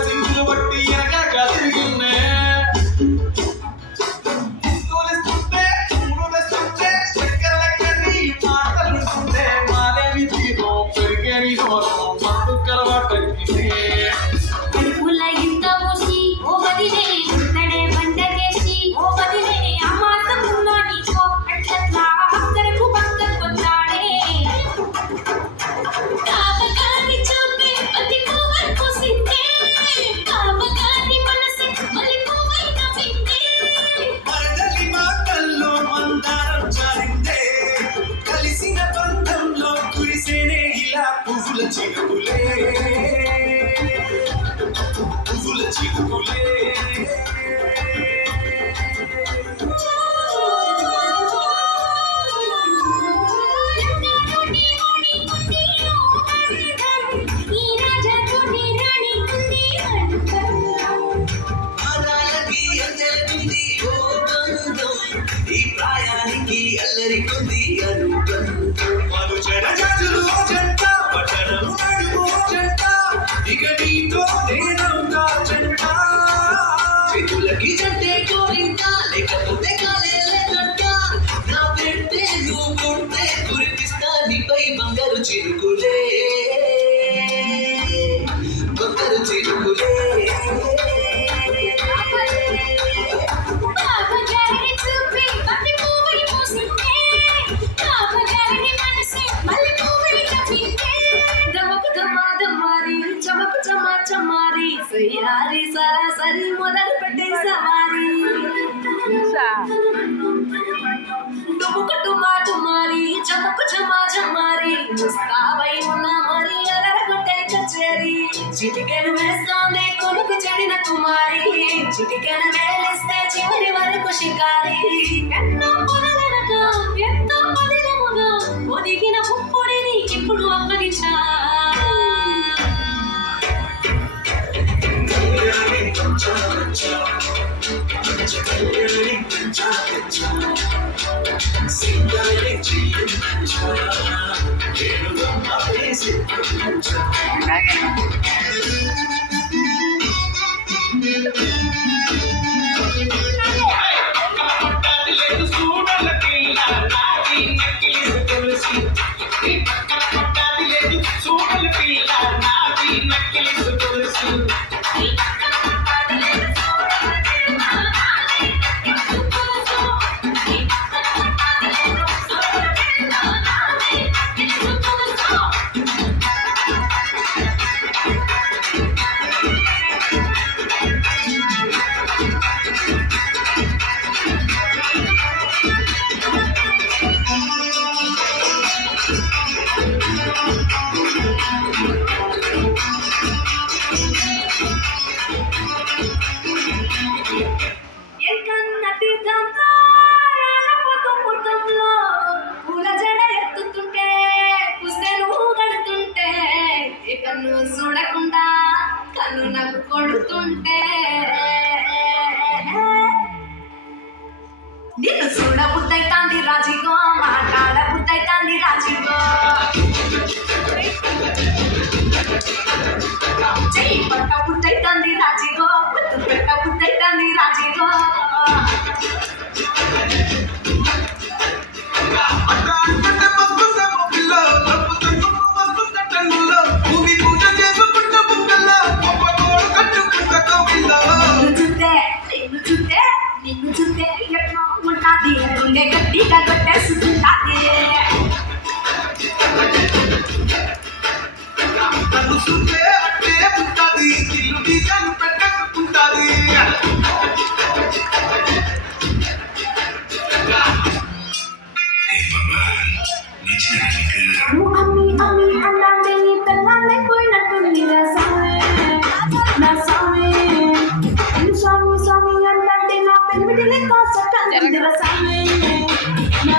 సింగులు బట్టి ఎనక తిరిగిన్నే తోలిస్తుంటే ముడుస్తుంటే చక్కెర కర్రీ మాటలుంటుంటే మాలేవి తీరో పెరిగేని హోరం మత్తు కలవాటంటే కడుపుల ఇంత మూసి ఓ వదిలే తడే బండకేసి ఓ వదిలే ఆ మాసం ఉన్నా నీకో అట్లట్లా అక్కడకు పక్కకు కొట్టాడే కావగాని చూపే అతి కోవర్ పోసిందే కావగాని మనసే మళ్ళీ కోవై నవ్విందే మరదలి మాటల్లో మందారం జారిందే కలిసిన బంధంలో కురిసేనే ఇలా పువ్వుల చిగులే పువ్వుల చిగులే ఈ ప్రాయానికి అల్లరికుంది వాళ్ళు చెడజాజులు జంట పట్టణం నడుము జంట ఇక నీతో నేనవుతా జంట చేతులకి జంటే కోరింత లేకపోతే కాలే లేదంట నా వెంటే నువ్వు కొడితే గురిపిస్తా నీపై బంగారు చిరుకులే బంగారు చిరుకులే సయ్యారి సరాసరి మొదలు పెట్టే సవారీ డుముకు మారి చమకు చమారి ముస్తాబై ఉన్న మరి అలరగొట్టే కచేరి చిటికెను వేస్తోంది కొనుకు చెడిన కుమారి చిటికెను వేలిస్తే చివరి వరకు షికారి ఎన్నో పొదలనక ఎంతో పదిలముగా ఒదిగిన పుప్పుడిని ఇప్పుడు అప్పగించా కన్ను చూడకుండా కన్ను నాకు కొడుతుంటే నిన్ను చూడ బుద్ధైతాంది రాజిగో మాట్లాడ బుద్ధైతాంది రాజిగో చెయ్యి పట్ట బుద్ధైతాంది రాజిగో ముద్దు పెట్ట బుద్ధైతాంది రాజిగో నిన్ను చూస్తే ఎట్లా ఉంటాది గుండె గట్టిగా కొట్టేసుకుంటాది నన్ను చూస్తే అట్టే పుట్టాది ఇల్లు బీజాలు పెట్టకుంటాది నువ్వు అమ్మి అమ్మి అన్నాంటే నీ పిల్లాన్నే పోయినట్టుంది నా సామే నా సామే నువ్వు స్వామి స్వామి అంటే నా పెళ్ళిటి లెక్క సట్టంది నా సామే నా